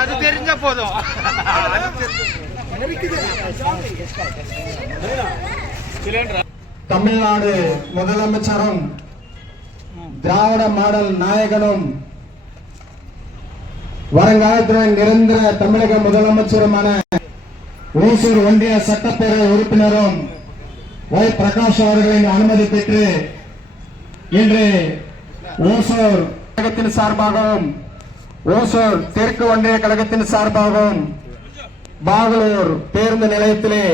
அது தெரிஞ்சா போதும். தமிழ்நாடு முதலமைச்சரும் திராவிட மாடல் நாயகனும் வருங்காலத்தில் நிரந்தர தமிழக முதலமைச்சருமான ஓசூர் ஒன்றிய சட்டப்பேரவை உறுப்பினரும் ஒய் பிரகாஷ் அவர்களின் அனுமதி பெற்று இன்று ஓசூர் கழகத்தின் சார்பாகவும் ஓசூர் தெற்கு ஒன்றிய கழகத்தின் சார்பாகவும் பாகலூர் பேருந்து நிலையத்திலே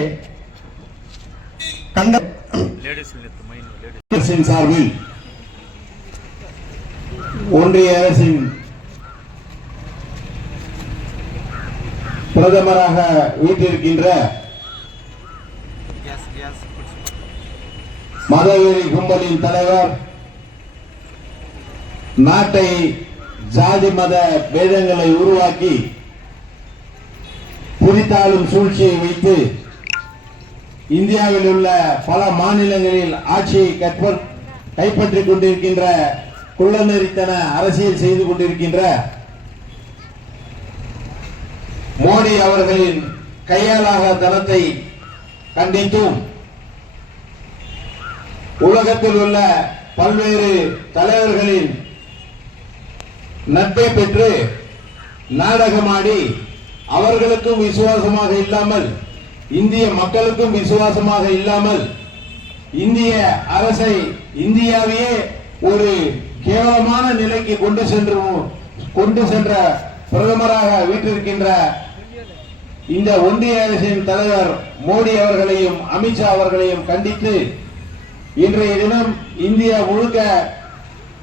சார்பில் ஒன்றிய அரசின் பிரதமராக வீட்டிருக்கின்ற மதவெறி கும்பலின் தலைவர், நாட்டை ஜாதி மத பேதங்களை உருவாக்கி புரித்தாளும் சூழ்ச்சியை வைத்து இந்தியாவில் உள்ள பல மாநிலங்களில் ஆட்சியை கைப்பற்றிக் கொண்டிருக்கின்ற குள்ளநெறித்தன அரசியல் செய்து கொண்டிருக்கின்ற மோடி அவர்களின் கையாளாக தனத்தை கண்டித்தும் உலகத்தில் உள்ள பல்வேறு தலைவர்களின் நட்பை பெற்று நாடகமாடி அவர்களுக்கும் விசுவாசமாக இல்லாமல் இந்திய மக்களுக்கும் விசுவாசமாக இல்லாமல் இந்திய அரசை இந்தியாவையே ஒரு கேவலமான நிலைக்கு கொண்டு சென்ற பிரதமராக வீட்டிருக்கின்ற இந்த ஒன்றிய அரசின் தலைவர் மோடி அவர்களையும் அமித்ஷா அவர்களையும் கண்டித்து இன்றைய தினம் இந்தியா முழுக்க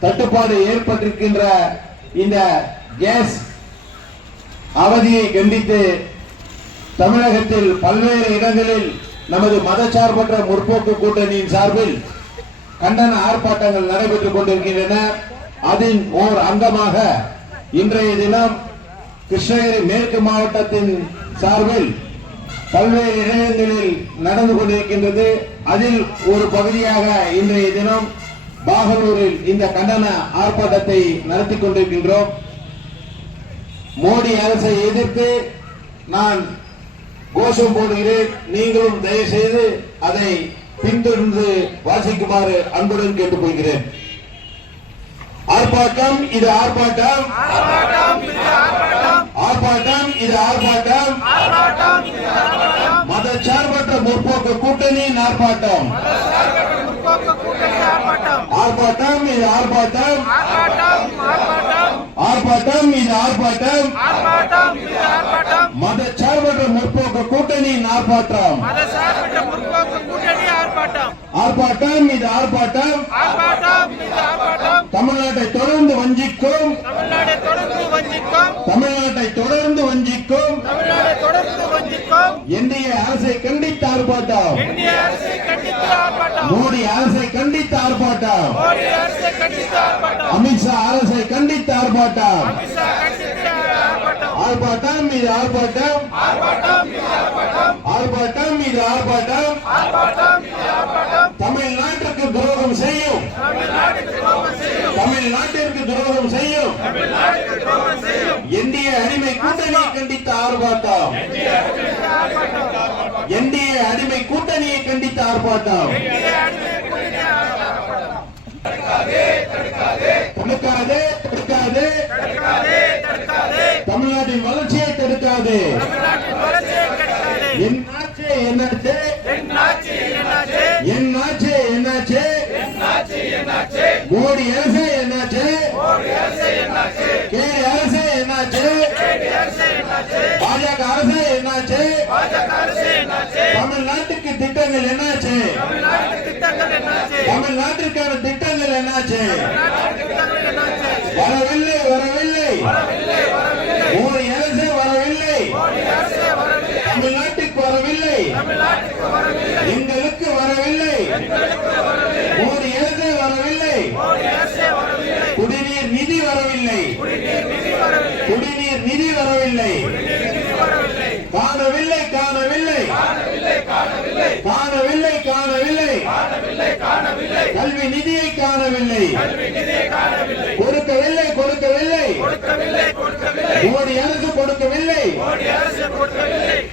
தட்டுப்பாடு ஏற்பட்டிருக்கின்ற இந்த கேஸ் அவதியை கண்டித்து தமிழகத்தில் பல்வேறு இடங்களில் நமது மதச்சார்பற்ற முற்போக்கு கூட்டணியின் சார்பில் கண்டன ஆர்ப்பாட்டங்கள் நடைபெற்றுக் கொண்டிருக்கின்றன. அதன் ஓர் அங்கமாக இன்றைய தினம் கிருஷ்ணகிரி மேற்கு மாவட்டத்தின் சார்பில் பல்வேறு இடங்களில் நடந்து கொண்டிருக்கின்றது. அதில் ஒரு பகுதியாக இன்றைய தினம் பாகலூரில் இந்த கண்டன ஆர்ப்பாட்டத்தை நடத்தி கொண்டிருக்கின்றோம். மோடி அரசை எதிர்த்து நான் கோஷம் போடுகிறேன். நீங்களும் தயவு செய்து அதை பின்தொடர்ந்து வாசிக்குமாறு அன்புடன் கேட்டுக்கொள்கிறேன். ஆர்ப்பாட்டம் இது ஆர்ப்பாட்டம், ஆர்ப்பாட்டம் இது ஆர்ப்பாட்டம், மதச்சார்பற்ற முற்போக்கு கூட்டணியின் ஆர்ப்பாட்டம், ஆர்ப்பாட்டம் இது ஆர்ப்பாட்டம், ஆர்ப்பாட்டம் இது ஆர்ப்பாட்டம், மதச்சார்பற்ற முற்போக்கு கூட்டணியின் ஆர்ப்பாட்டம், ஆர்ப்பாட்டம் இது ஆர்ப்பாட்டம், தமிழ்நாட்டை தொடர்ந்து வஞ்சிக்கும், தமிழ்நாட்டை தொடர்ந்து வஞ்சிக்கும் என்டிஏ அரசை கண்டித்த ஆர்ப்பாட்டம், மோடி அரசை கண்டித்த ஆர்ப்பாட்டம், அமித்ஷா அரசை கண்டித்த ஆர்ப்பாட்டம், ஆர்ப்பாட்டம் இது ஆர்ப்பாட்டம், ஆர்ப்பாட்டம் இது ஆர்ப்பாட்டம், தமிழ்நாட்டிற்கு துரோகம் செய்யும், தமிழ்நாட்டிற்கு துரோகம் செய்யும் என்டிஏ அடிமை கூட்டணியை கண்டித்த ஆர்ப்பாட்டம், என்டிஏ அடிமை கூட்டணியை கண்டித்த ஆர்ப்பாட்டம், தடுக்காதே தடுக்காதே, தமிழ்நாட்டின் வளர்ச்சியை தடுக்காதே, என்னாச்சு என்னாச்சு, என்னாச்சு என்னாச்சு, மோடி அரசு என்னாச்சு, கேடி அரசு என்னாச்சு, பாஜக அரசு என்னாச்சு, தமிழ்நாட்டுக்கு திட்டங்கள் என்னாச்சு, தமிழ்நாட்டிற்கான திட்டங்கள் என்னாச்சு, வரவில்லை வரவில்லை, மோடி அரசு வரவில்லை, தமிழ்நாட்டுக்கு வரவில்லை, எங்களுக்கு வரவில்லை, மோடி அரசு வரவில்லை, குடிநீர் நிதி வரவில்லை, குடிநீர் நிதி வரவில்லை, காணவில்லை காணவில்லை, காணவில்லை காணவில்லை, கல்வி நிதியை காணவில்லை. கொடுக்கவில்லை கொடுக்கவில்லை. மோடி அரசு கொடுக்கவில்லை.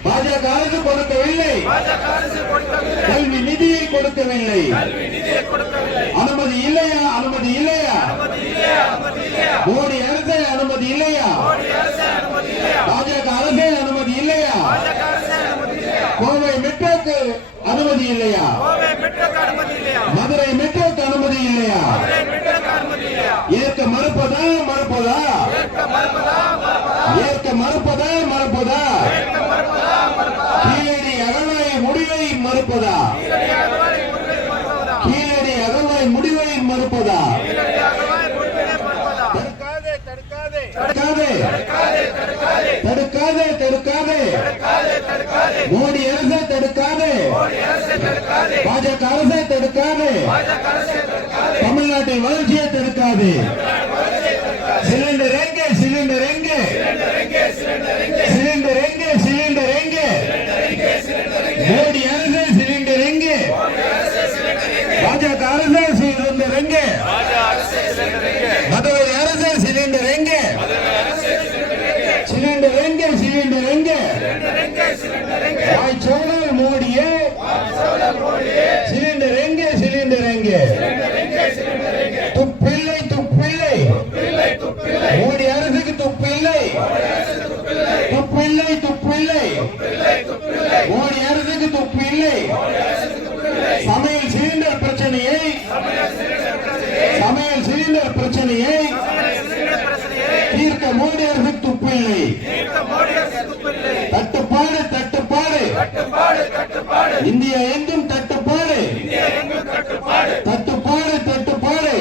பாஜக அரசு கொடுக்கவில்லை. கல்வி நிதியை கொடுக்கவில்லை. அனுமதி இல்லையா? அனுமதி இல்லையா? மோடி அரசே அனுமதி இல்லையா? பாஜக அரசே அனுமதி இல்லையா? கோவை மெட்ரோக்கு அனுமதி இல்லையா? மதுரை மெட்ரோக்கு அனுமதி இல்லையா? ஏற்க மறுப்பதா மறுப்பதா? ஏற்க மறுப்பதா மறுப்பதா? கீழடி அகழ்வாய் முடிவை மறுப்பதா? கீழடி அகழ்வாய் முடிவை மறுப்பதா? தடுக்காதே தடுக்காதே தடுக்காதே. மோடி அரசை தடுக்காதே. பாஜக அரசை தடுக்காதே. தமிழ்நாட்டின் வளர்ச்சியை தடுக்காதே. சிலிண்டர் எங்கே? சிலிண்டர் எங்கே? சிலிண்டர் எங்கே? சிலிண்டர் எங்கே? மோடி அரசு சிலிண்டர் எங்கே? பாஜக அரசு சிலிண்டர் எங்கே? மதுரை அரசு சிலிண்டர் எங்கே? சிலிண்டர் எங்கே? சிலிண்டர் எங்கே? வாய்ச்சோழல் மோடியே சிலிண்டர் எங்கே? சிலிண்டர் எங்கே? துப்பில்லை துப்பில்லை. மோடி அரசுக்கு துப்பில்லை. துப்பில்லை துப்பில்லை. மோடி அரசுக்கு துப்பில்லை. சமையல் சிலிண்டர் பிரச்சனையை தீர்க்க மோடி அரசுக்கு துப்பில்லை. தட்டுப்பாடு தட்டுப்பாடு. இந்தியா எங்கும் தட்டுப்பாடு. தட்டுப்பாடு தட்டுப்பாடு.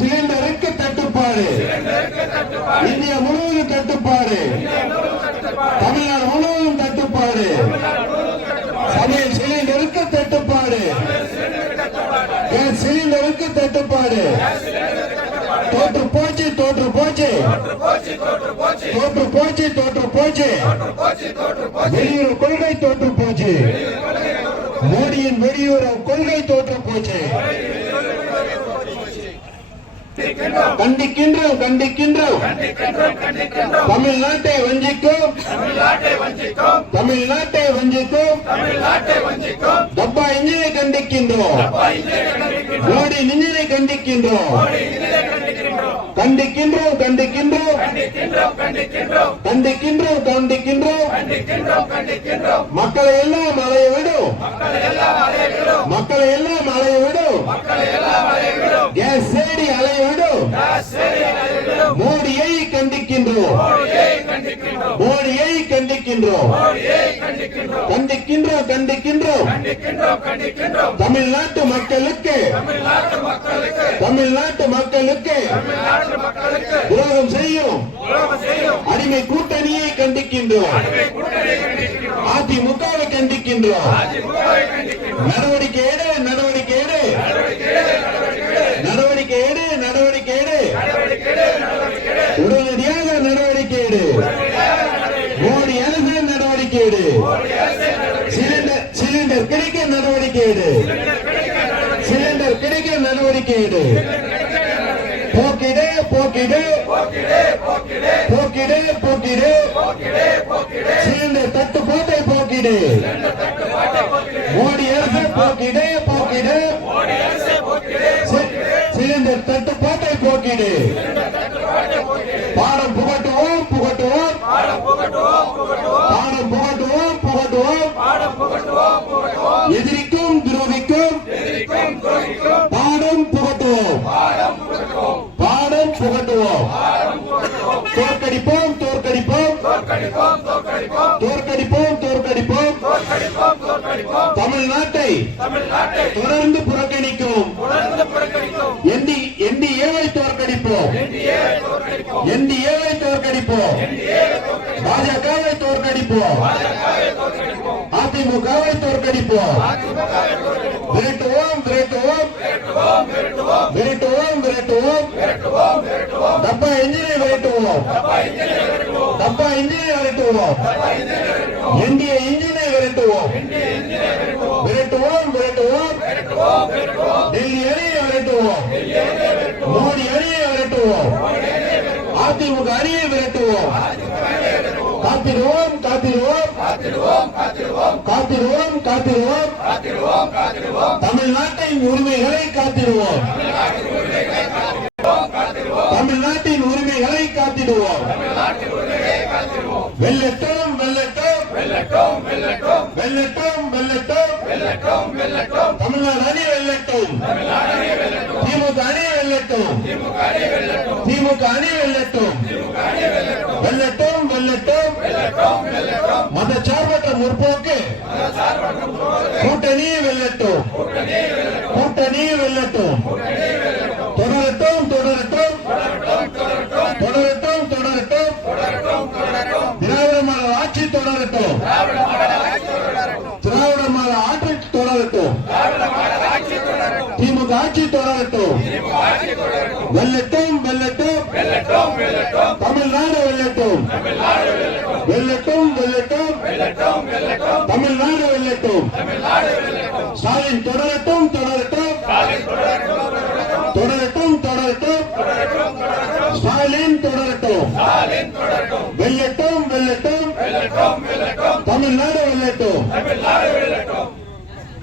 சிலிண்டருக்கு தட்டுப்பாடு. இந்தியா முழுவதும் தட்டுப்பாடு. தமிழ்நாடு முழுவதும் தட்டுப்பாடு. சமையல் சிலிண்டருக்கு தட்டுப்பாடு. கேஸ் சிலிண்டருக்கு தட்டுப்பாடு. தோற்று போச்சு தோற்று போச்சு. தோற்று போச்சு தோற்று போச்சு. வெளியுறவு கொள்கை தோற்று போச்சு. மோடியின் வெளியுறவு கொள்கை தோற்று போச்சு. கண்டிக்கின்றோம் கண்டிக்கின்றோம். தமிழ்நாட்டை வஞ்சிக்கும் தமிழ்நாட்டை வஞ்சிக்கும் டப்பா இன்ஜினை கண்டிக்கின்றோம். மோடி இன்ஜினை கண்டிக்கின்றோம். கண்டிக்கின்றோம் கண்டிக்கின்றோம் கண்டிக்கின்றோம் கண்டிக்கின்றோம். மக்களை எல்லாம் அலைய விடும். மக்களை எல்லாம் அலைய விடும். கேஸ் தேடி அலைய விடும். மோடியை கண்டிக்கின்றோம். மோடியை கண்டிக்கின்றோம். கண்டிக்கின்றோம் கண்டிக்கின்றோம். தமிழ்நாட்டு மக்களுக்கு தமிழ்நாட்டு மக்களுக்கு துரோகம் செய்யும் அடிமை கூட்டணியை கண்டிக்கின்றோம். அதிமுகவை கண்டிக்கின்றோம். நடவடிக்கை எடு நடவடிக்கை எடு. நடவடிக்கை எடு நடவடிக்கை எடு. உடனடியாக நடவடிக்கை எடு. மோடி அரசு நடவடிக்கை எடு. சிலிண்டர் கிடைக்க நடவடிக்கை எடு. சிலிண்டர் கிடைக்க நடவடிக்கை எடு. போக்கிடு போக்கிடு போக்கிடு போக்கிடு. சிலிண்டர் தட்டுப்பாட்டை போக்கிடு. மோடி அரசு போக்கிடு போக்கிடு. சிலிண்டர் தட்டுப்பாட்டை போக்கிடு. பாடம் புகட்டுவோம் புகட்டுவோம். பாடம் புகட்டுவோம் புகட்டுவோம். எதிரிக்கும் துரோகிக்கும் பாடம் புகட்டுவோம். பாடம் புகட்டுவோம். தோற்கடிப்போம் தோற்கடிப்போம். தோற்கடிப்போம் தோற்கடிப்போம். தமிழ்நாட்டை தொடர்ந்து புறக்கணிக்கும் என்டிஏவை தோற்கடிப்போம். என்டிஏவை தோற்கடிப்போம். பாஜகவை தோற்கடிப்போம். அதிமுகவை தோற்கடிப்போம். விரட்டுவோம் விரட்டுவோம் விரட்டுவோம் விரட்டுவோம். டப்பா இன்ஜினை விரட்டுவோம். டப்பா இன்ஜினை விரட்டுவோம். என்டிஏ இன்ஜினை விரட்டுவோம். விரட்டுவோம் விரட்டுவோம். விரட்டுவோம் மோடி அணியை விரட்டுவோம் அதிமுக அணியை விரட்டுவோம் காத்திடுவோம் காத்திடுவோம் காத்திடுவோம் காத்திடுவோம் தமிழ்நாட்டின் உரிமைகளை காத்திடுவோம் தமிழ்நாட்டின் உரிமைகளை காத்திடுவோம் வெல்லட்டும் வெல்லட்டும் வெல்லட்டும் வெல்லட்டும் தமிழ்நாடு அணி வெல்லட்டும் திமுக அணி வெல்லட்டும் திமுக அணி வெல்லட்டும் வெல்லட்டும் வெல்லட்டும் மதச்சார்பற்ற முற்போக்கு கூட்டணி வெல்லட்டும் கூட்டணி வெல்லட்டும் தொடரட்டும் தொடரட்டும் தொடரட்டும் தொடரட்டும் திராவிட மாடல் ஆட்சி தொடரட்டும் திராவிட மாடல் ஆட்சி தொடரட்டும் திமுக ஆட்சி தொடரட்டும் வெல்லட்டும் வெல்லட்டும் தமிழ்நாடு வெல்லட்டும் வெல்லட்டும் வெல்லட்டும் தமிழ்நாடு வெல்லட்டும் ஸ்டாலின் தொடரட்டும் தொடரட்டும் தொடரட்டும் தொடரட்டும் ஸ்டாலின் தொடரட்டும் வெல்லட்டும் வெல்லட்டும் தமிழ்நாடு வெல்லட்டும்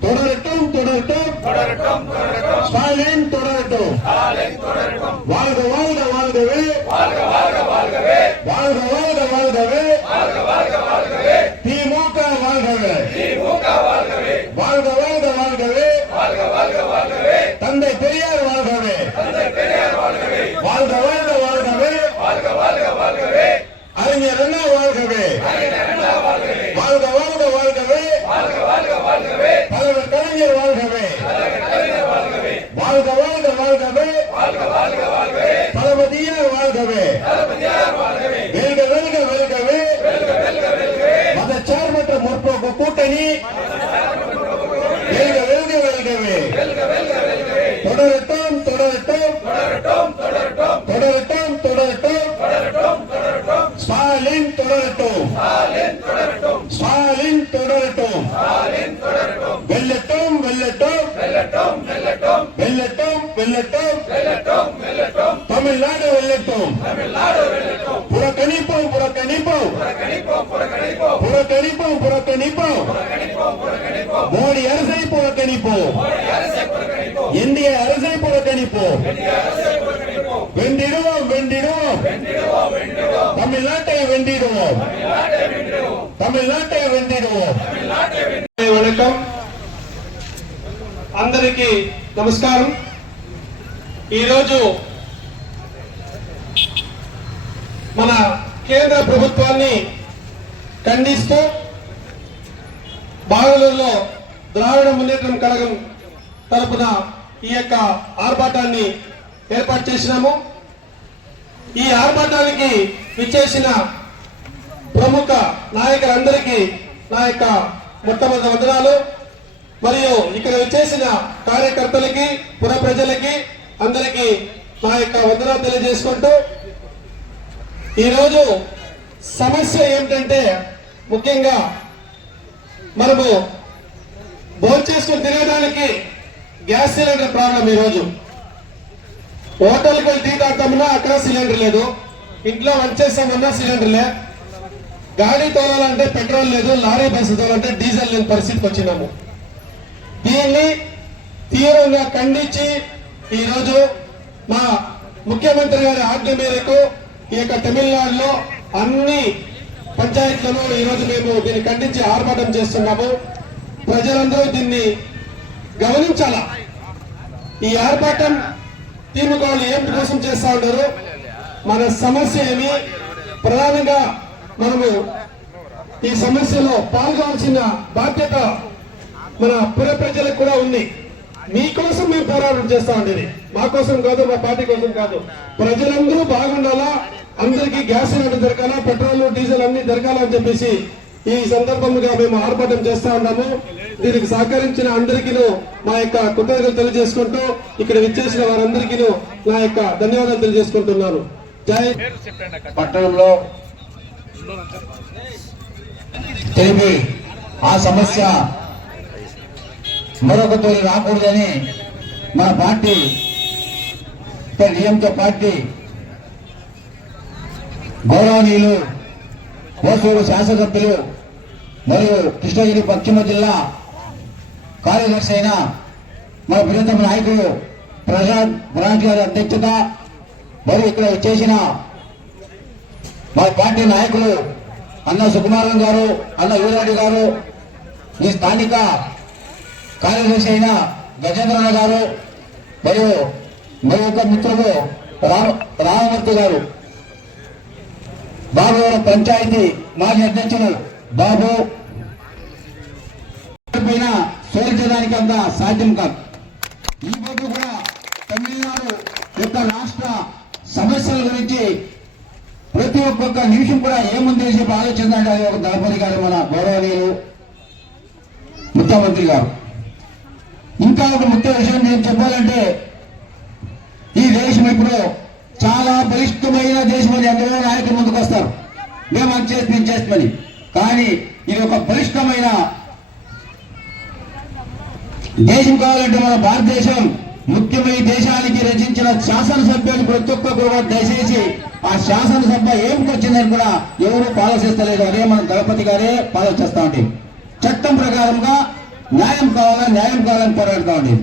தொடரட்டும் தொடரட்டும் ஸ்டாலின் தொடரட்டும் வாழ்க வாழ்க வாழ்கவே வாழ்க வாழ்க வாழ்கவே திமுக வாழ்கவே வாழ்க வாழ்க வாழ்கவே தந்தை பெரியார் வாழ்கவே வாழ்க வாழ்கவே அறிஞர் அண்ணா வாழ்கவே வாழ்க வாழ்கவே தலைவர் கலைஞர் வாழ்கவே வாழ்க வாழ்கவே தளபதியார் வாழ்கவே வெல்க வெல்கவே மதச்சார்பற்ற முற்போக்கு கூட்டணி வெல்க வெல்கவே தொடரட்டும் ஸ்டாலின் தொடரட்டும் வெல்லட்டும் தமிழ்நாடு வெல்லட்டும் புறக்கணிப்போம் மோடி அரசை புறக்கணிப்போம் இந்திய அரசை புறக்கணிப்போம் வென்றிடுவோம் தமிழ்நாட்டை வென்றிடுவோம் வணக்கம் అందరికీ నమస్కారం ఈరోజు మన కేంద్ర ప్రభుత్వాన్ని ఖండిస్తూ బాగలూరులో ద్రావిడ మున్నేట్రం కళగం తరపున ఈ యొక్క ఆర్భాటాన్ని ఏర్పాటు చేసినాము. ఈ ఆర్భాటానికి విచ్చేసిన ప్రముఖ నాయకులందరికీ నా యొక్క మొట్టమొదటి వందనాలు. మరియు ఇక్కడ విచ్చేసిన కార్యకర్తలకి పుర ప్రజలకి అందరికీ నా యొక్క వందనాలు తెలియజేసుకుంటూ ఈరోజు సమస్య ఏమిటంటే ముఖ్యంగా మనము భోంచేసుకుని తిరగడానికి గ్యాస్ సిలిండర్ ప్రాబ్లం. ఈరోజు హోటల్కి వెళ్ళి టీ తాగుతామన్నా అక్కడ సిలిండర్ లేదు, ఇంట్లో వంట చేస్తామన్నా సిలిండర్లే, గాడి తోలాలంటే పెట్రోల్ లేదు, లారీ బస్సు తోలాలంటే డీజిల్ లేని పరిస్థితికి వచ్చినాము. దీన్ని తీవ్రంగా ఖండించి ఈరోజు మా ముఖ్యమంత్రి గారి ఆజ్ఞ మేరకు ఈ యొక్క తమిళనాడులో అన్ని పంచాయతీలను ఈరోజు మేము దీన్ని ఖండించి ఆర్భాటం చేస్తున్నాము. ప్రజలందరూ దీన్ని గమనించాలా. ఈ ఆర్భాటం తిముక వాళ్ళు ఏం కోసం చేస్తా ఉంటారు, మన సమస్య ఏమి, ప్రధానంగా మనము ఈ సమస్యలో పాల్గొనాల్సిన బాధ్యత మన పుర ప్రజలకు కూడా ఉంది. మీకోసం మేము పోరాటం చేస్తా ఉండేది, మా కోసం కాదు, మా పార్టీ కోసం కాదు. ప్రజలందరూ బాగుండాలా, అందరికీ గ్యాస్ సిలిండర్ దొరకాలా, పెట్రోల్ డీజిల్ అన్ని దొరకాలని చెప్పేసి ఈ సందర్భంగా మేము ఆర్భాటం చేస్తా ఉన్నాము. దీనికి సహకరించిన అందరికీ మా యొక్క కృతజ్ఞతలు తెలియజేసుకుంటూ ఇక్కడ విచ్చేసిన వారందరికీ నా యొక్క ధన్యవాదాలు తెలియజేసుకుంటున్నాను. జై. పట్టణంలో తిరిగి ఆ సమస్య మరొక తోలి రాకూడదని మన పార్టీ నియంతో పార్టీ గౌరవనీయులు హోసూరు శాసనసభ్యులు మరియు కృష్ణగిరి పశ్చిమ జిల్లా కార్యదర్శి అయిన మన ప్రియతమ నాయకులు ప్రసాద్ బ్రాంచ్ గారి అధ్యక్షత మరియు ఇక్కడ చేసిన మా పార్టీ నాయకులు అన్న సుకుమారన్ గారు, అన్న వీరారెడ్డి గారు, ఈ స్థానిక కార్యదర్శి అయిన గజేంద్రన్న గారు మరియు మరి యొక్క మిత్రులు రామమూర్తి గారు, బాబుగౌడ పంచాయతీ మాజీ అధ్యక్షులు బాబు పైన సోల్చడానికి అంత సాధ్యం కాదు. ఈ రోజు కూడా తమిళనాడు యొక్క రాష్ట్ర సమస్యల గురించి ప్రతి ఒక్కొక్క నిమిషం కూడా ఏముంది చెప్పి ఆలోచించండి. అది ఒక దళపతి గారు, మన గౌరవనీయులు ముఖ్యమంత్రి గారు. ఇంకా ఒక ముఖ్య విషయం నేను చెప్పాలంటే, ఈ దేశం ఇప్పుడు చాలా బలిష్టమైన దేశం అని ఎందరో నాయకులు ముందుకు వస్తారు, మేము అది చేసి మేము చేస్తామని. కానీ ఇది ఒక బలిష్టమైన దేశం కావాలంటే మన భారతదేశం ముఖ్యమైన దేశానికి రచించిన శాసనసభ్యులు ప్రతి ఒక్కరు కూడా దయచేసి ఆ శాసనసభ ఏమిటి వచ్చిందని కూడా ఎవరు పాలసీస్తలేదు. అదే మన దళపతి గారే పాలన ఉండి చట్టం ప్రకారంగా న్యాయం కావాలని పోరాడుతూ ఉండి.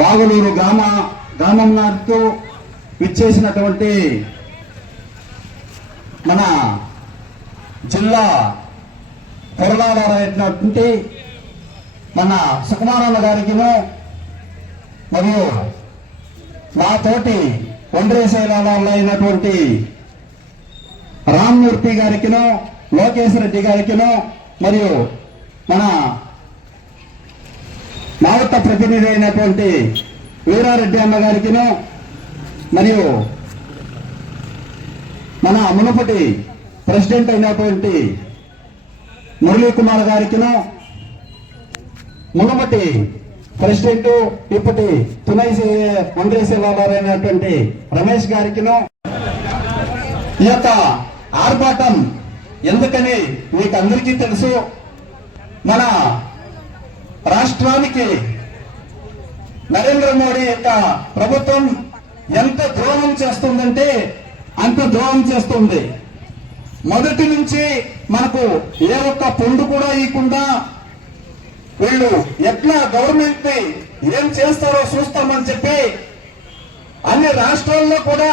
బాగులూరు గ్రామం నాటితో విచ్చేసినటువంటి మన జిల్లా పొరలాడైనటువంటి మన సుకుమారన్న గారికిను మరియు నాతోటి ఒండ్రేసేలాలో అయినటువంటి రామ్మూర్తి గారికిను, లోకేష్ రెడ్డి గారికిను, మరియు మన మావత ప్రతినిధి అయినటువంటి వీరారెడ్డి అన్న గారికిను, మరియు మన మునుపటి ప్రెసిడెంట్ అయినటువంటి మురళీ కుమార్ గారికిను, మునుపటి ప్రెసిడెంట్ ఇప్పటి తునై అయినటువంటి రమేష్ గారికిను, ఈ యొక్క ఆర్భాటం ఎందుకని మీకు అందరికీ తెలుసు. మన రాష్ట్రానికి నరేంద్ర మోడీ యొక్క ప్రభుత్వం ఎంత ద్రోహం చేస్తుందంటే అంత ద్రోహం చేస్తుంది. మొదటి నుంచి మనకు ఏ ఒక్క పొండు కూడా ఇవ్వకుండా వీళ్ళు ఎట్లా గవర్నమెంట్ ని ఏం చేస్తారో చూస్తామని చెప్పి అన్ని రాష్ట్రాల్లో కూడా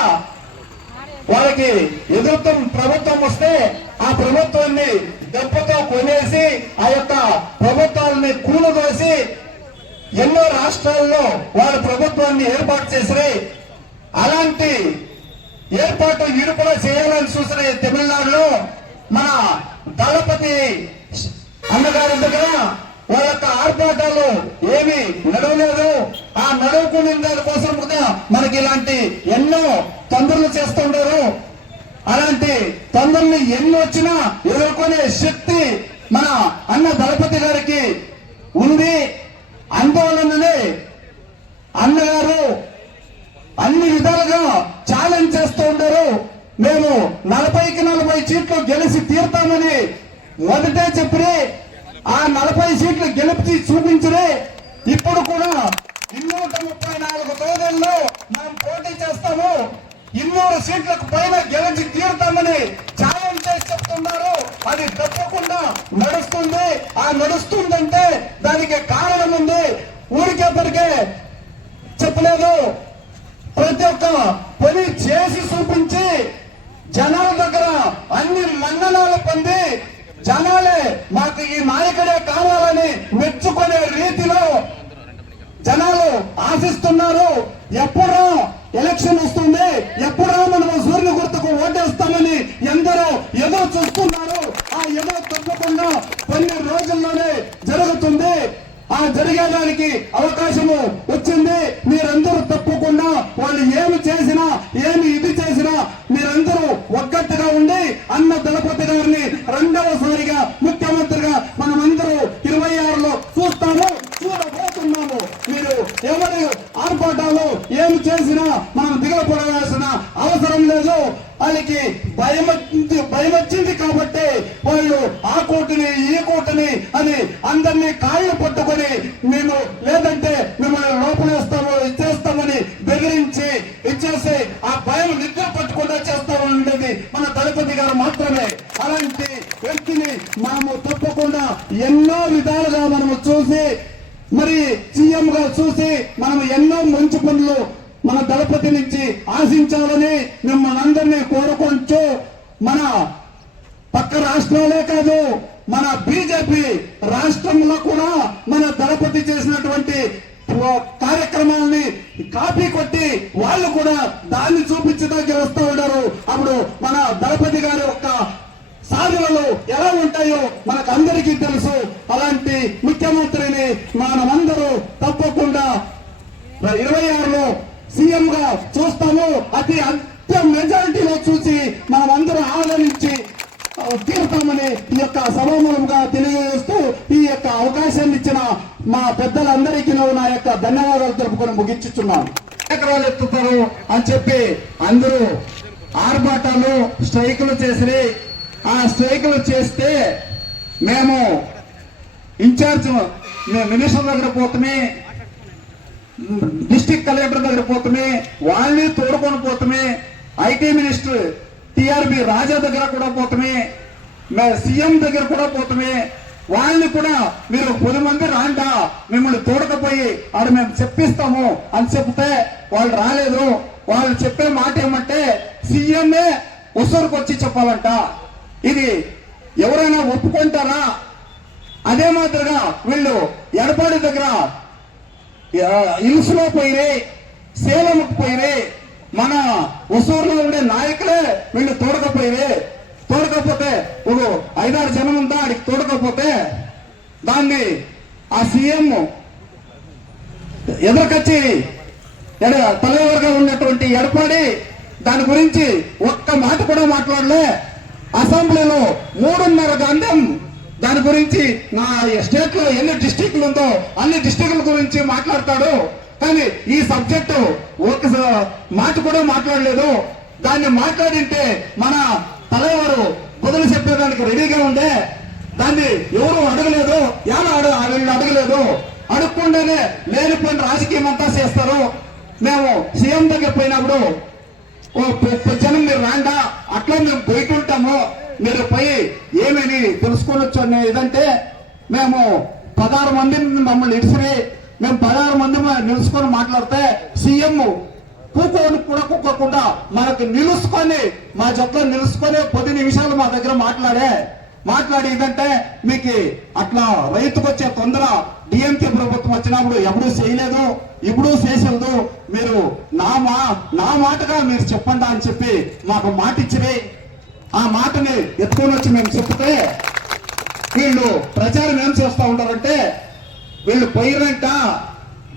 వాళ్ళకి ఎదురుతం ప్రభుత్వం వస్తే ఆ ప్రభుత్వాన్ని దెబ్బతో కొనేసి ఆ యొక్క ప్రభుత్వాలని కూలదోసి ఎన్నో రాష్ట్రాల్లో వాళ్ళ ప్రభుత్వాన్ని ఏర్పాటు చేసి అలాంటి ఏర్పాటు వీరు కూడా చేయాలని చూసిన తమిళనాడులో మన దళపతి అన్నగారి దగ్గర వాళ్ళ యొక్క ఆర్భాటాలు ఏమి నడవలేదు. ఆ నడవకునే దానికోసం కూడా మనకి ఇలాంటి ఎన్నో తొందరలు చేస్తుంటారు. అలాంటి తొందరలు ఎన్ని వచ్చినా ఎదుర్కొనే శక్తి మన అన్న దళపతి గారికి ఉంది. అందువలననే అన్నగారు అన్ని విధాలుగా ఛాలెంజ్ చేస్తూ ఉంటారు. మేము 40కి 40 సీట్లు గెలిచి తీరుతామని మొదటే చెప్పి ఆ 40 సీట్లు గెలిపి చూపించరే. ఇప్పుడు కూడా 234 తోదల్లో మనం పోటీ చేస్తాము, 200 సీట్లకు పైన గెలిచి తీరుతామని ఛాలెంజ్ చేసి చెప్తున్నారు. అది తప్పకుండా నడుస్తుంది. ఆ నడుస్తుందంటే దానికి కారణం ఉంది. ఊరికేపటికే చెప్పలేదు, ప్రతి ఒక్క పని చేసి చూపించి జనాల దగ్గర అన్ని మన్ననాలు పొంది జనాలే మాకు ఈ నాయకుడే కావాలని మెచ్చుకునే రీతిలో జనాలు ఆశిస్తున్నారు. ఎప్పుడో ఎలక్షన్ వస్తుంది, ఎప్పుడో మనము సూర్యుని గుర్తుకు ఓటేస్తామని ఎందరో ఎదురు చూస్తున్నారు. ఆ ఎదురు తప్పకుండా కొన్ని రోజుల్లోనే జరుగుతుంది. ఆ జరిగేదానికి అవకాశము వచ్చింది. మీరందరూ తప్పకుండా వాళ్ళు ఏమి చేసినా ఏమి ఇది చేసినా మీరందరూ ఒక్కట్టుగా ఉండి అన్న దళపతి గారిని రెండవసారిగా ముఖ్యమంత్రిగా మనమందరూ 26లో చూడబోతున్నాము. మీరు ఎవరి ఆర్భాటాలు ఏమి చేసినా మనం దిగపడాల్సిన అవసరం లేదు. వాళ్ళకి భయం వచ్చింది కాబట్టి వాళ్ళు ఆ కోటిని ఈ కోటిని అని అందరినీ కాళ్ళు పట్టుకొని మేము లేదంటే మిమ్మల్ని లోపలేస్తాము చేస్తామని పనులు మన దళపతి నుంచి ఆశించాలని మిమ్మల్ని అందరినీ కోరుకుంటూ, మన పక్క రాష్ట్రాలే కాదు మన బీజేపీ రాష్ట్రంలో కూడా మన దళపతి చేసినటువంటి కార్యక్రమాలని కాపీ కొట్టి వాళ్ళు కూడా దాన్ని చూపించడానికి వస్తూ ఉన్నారు. అప్పుడు మన దళపతి గారి యొక్క సాధనలు ఎలా ఉంటాయో మనకు అందరికీ తెలుసు. అలాంటి ముఖ్యమంత్రిని మనమందరూ తప్పకుండా 26లో సీఎం గా చూస్తాము. అత్య మెజారిటీలో చూసి మనమందరం ఆదరించి తీరుతామని ఈ యొక్క సభాముఖంగా తెలియజేస్తూ ఈ యొక్క అవకాశాన్ని ఇచ్చిన మా పెద్దలందరికీ నా యొక్క ధన్యవాదాలు తెలుపుకొని ముగించుచున్నాను. ఎకరాలు ఎత్తుతారు అని చెప్పి అందరూ ఆర్భాటాలు స్ట్రైకులు చేసి, ఆ స్ట్రైకులు చేస్తే మేము ఇన్ఛార్జ్ మినిస్టర్ దగ్గర పోతుమే, డిస్ట్రిక్ట్ కలెక్టర్ దగ్గర పోతుమే, వాళ్ళని తోడుకొని పోతుమే, ఐటీ మినిస్టర్ టిఆర్బి రాజా దగ్గర కూడా పోతుమే, సీఎం దగ్గర కూడా పోతుమే, వాళ్ళని కూడా మీరు 10 మంది రాండా మిమ్మల్ని తోడకపోయి ఆడ మేము చెప్పిస్తాము అని చెప్తే వాళ్ళు రాలేదు. వాళ్ళు చెప్పే మాట ఏమంటే సీఎంఏ ఉసూరుకు వచ్చి చెప్పాలంట. ఇది ఎవరైనా ఒప్పుకుంటారా? అదే మాదిరిగా వీళ్ళు ఎడపాడి దగ్గర హిల్స్ లో పోయిరే, సేలంకు పోయిరే, మన ఉసూరులో ఉండే నాయకులే వీళ్ళు తోడకపోయిరే. తోడకపోతే ఒక 5-6 జనం ఉందా ఆడికి తోడకపోతే దాన్ని ఆ సీఎం ఎదురుకొచ్చి తలవర్గా ఉన్నటువంటి ఎడపాడి దాని గురించి ఒక్క మాట కూడా మాట్లాడలే. అసెంబ్లీలో 3:30 గంటం దాని గురించి నా స్టేట్ లో ఎన్ని డిస్టిక్లు ఉందో అన్ని డిస్టిక్ల గురించి మాట్లాడతాడు. కానీ ఈ సబ్జెక్టు ఒక మాట కూడా మాట్లాడలేదు. దాన్ని మాట్లాడింటే మన తలవారు బదులు చెప్పేదానికి రెడీగా ఉండే. దాన్ని ఎవరు అడగలేదు, వీళ్ళు అడగలేదు. అడగకుండానే లేనిపోయిన రాజకీయం అంతా చేస్తారు. మేము సీఎం దగ్గర పోయినప్పుడు జనం మీరు రాండా, అట్లా మేము పోయిటుంటాము, మీరు పోయి ఏమని తెలుసుకోవచ్చు అనే ఇదంటే మేము 16 మంది మమ్మల్ని ఇడిసిరి, మేము 16 మంది నిలుచుకొని మాట్లాడితే సీఎం కూకోని కూడా కూకోకుండా మనకు నిలుచుకొని మా జట్లో నిలుచుకొని 10 నిమిషాలు మా దగ్గర మాట్లాడి ఇదంటే మీకు అట్లా రైతుకు వచ్చే తొందర డిఎంకే ప్రభుత్వం వచ్చినప్పుడు ఎప్పుడూ చేయలేదు, ఇప్పుడు చేసేది. మీరు నా మాటగా మీరు చెప్పండి అని చెప్పి మాకు మాట ఇచ్చిరి. ఆ మాటని ఎత్తుకొని వచ్చి మేము చెప్తే వీళ్ళు ప్రచారం ఏం చేస్తూ ఉంటారంటే వీళ్ళు పోయిరంట,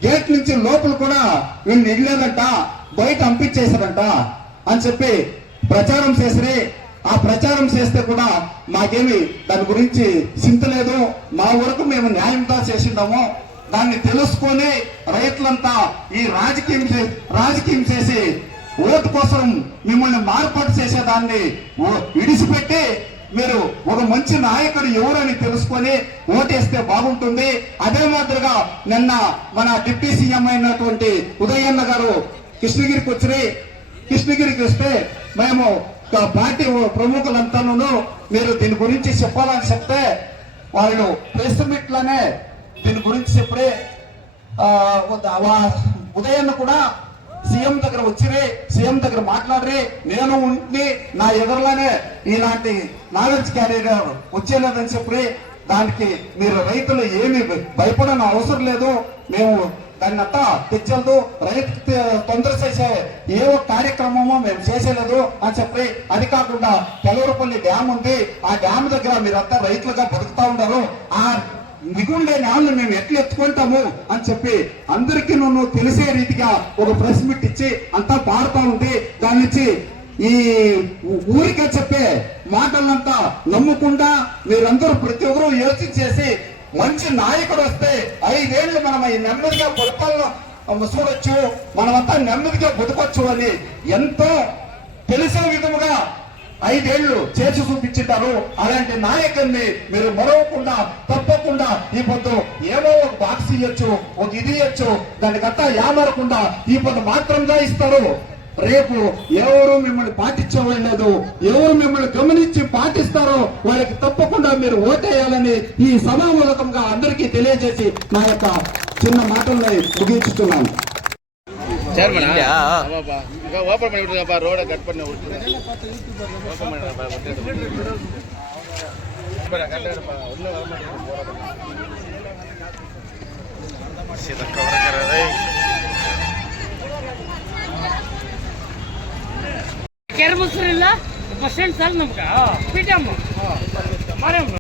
గేట్ నుంచి లోపల కూడా వీళ్ళు నెగ్గలేదంట, బయట పంపించేశారంట అని చెప్పి ప్రచారం చేసిరి. ఆ ప్రచారం చేస్తే కూడా మాకేమి దాని గురించి చింత లేదు. మా వరకు మేము న్యాయంగా చేసిండాము. దాన్ని తెలుసుకొని రైతులంతా ఈ రాజకీయం చేసి ఓటు కోసం మిమ్మల్ని మార్పాటు చేసేదాన్ని విడిచిపెట్టి మీరు ఒక మంచి నాయకుడు ఎవరని తెలుసుకొని ఓటేస్తే బాగుంటుంది. అదే మాదిరిగా నిన్న మన డిప్యూటీ సీఎం అయినటువంటి ఉదయన్న గారు కృష్ణగిరికి వస్తే మేము పార్టీ ప్రముఖులంతాను మీరు దీని గురించి చెప్పాలని చెప్తే వాళ్ళు ప్రెస్ మీట్ లోనే దీని గురించి చెప్పే ఉదయన్న కూడా సీఎం దగ్గర వచ్చిరే, సీఎం దగ్గర మాట్లాడరే, నేను ఉండి నా ఎదురులోనే ఇలాంటి నాలెడ్జ్ క్యారియర్ వచ్చేలేదని చెప్పి దానికి మీరు రైతులు ఏమి భయపడని అవసరం లేదు, మేము దాన్ని అంతా తెచ్చలేదు, రైతు తొందర చేసే ఏ కార్యక్రమమో మేము చేసేలేదు అని చెప్పి. అది కాకుండా తెలవరపల్లి డ్యామ్ ఉంది, ఆ డ్యామ్ దగ్గర మీరంతా రైతులుగా బతుకుతా ఉన్నారు, ఆ మిగుండే న్యాయాలను మేము ఎట్లా ఎత్తుకుంటాము అని చెప్పి అందరికీ నువ్వు తెలిసే రీతిగా ఒక ప్రెస్ మీట్ ఇచ్చి అంతా పాడుతూ ఉంది. దాని నుంచి ఈ ఊరికే చెప్పే మాటలంతా నమ్మకుండా మీరందరూ ప్రతి ఒక్కరూ యోచించేసి మంచి నాయకుడు వస్తే 5 ఏళ్ళు మనం నెమ్మదిగా పరిపాలన చూడొచ్చు, మనమంతా నెమ్మదిగా బతకొచ్చు అని ఎంతో తెలిసే విధముగా 5 ఏళ్ళు చేసి చూపించారు. అలాంటి నాయకుల్ని మీరు మరవకుండా తప్పకుండా ఈ పొద్దు ఏమో ఒక బాక్స్ ఇవ్వచ్చు, ఒక ఇది ఇవ్వచ్చు, దానికంతా ఏమరకుండా ఈ పొద్దు మాత్రంగా ఇస్తారు. రేపు ఎవరు మిమ్మల్ని పాటించలేదు, ఎవరు మిమ్మల్ని గమనించి పాటిస్తారో వాళ్ళకి తప్పకుండా మీరు ఓటేయాలని ఈ సభామూలకంగా అందరికీ తెలియజేసి నా యొక్క చిన్న మాటల్ని ముగించుతున్నాను. சேர்மனா ஓபன் பண்ணி விட்டுருங்கப்பா, ரோட கட் பண்ணி விட்டுருங்க. ஓபன் பண்ணுறப்பா, ಕೆರೆ ಮೊಸರಿಲ್ಲ ಬಸ್ ಸ್ಟ್ಯಾಂಡ್ ಸರ್ ನಮ್ಗೆ ಪಿ ಟಿ ಎಮ್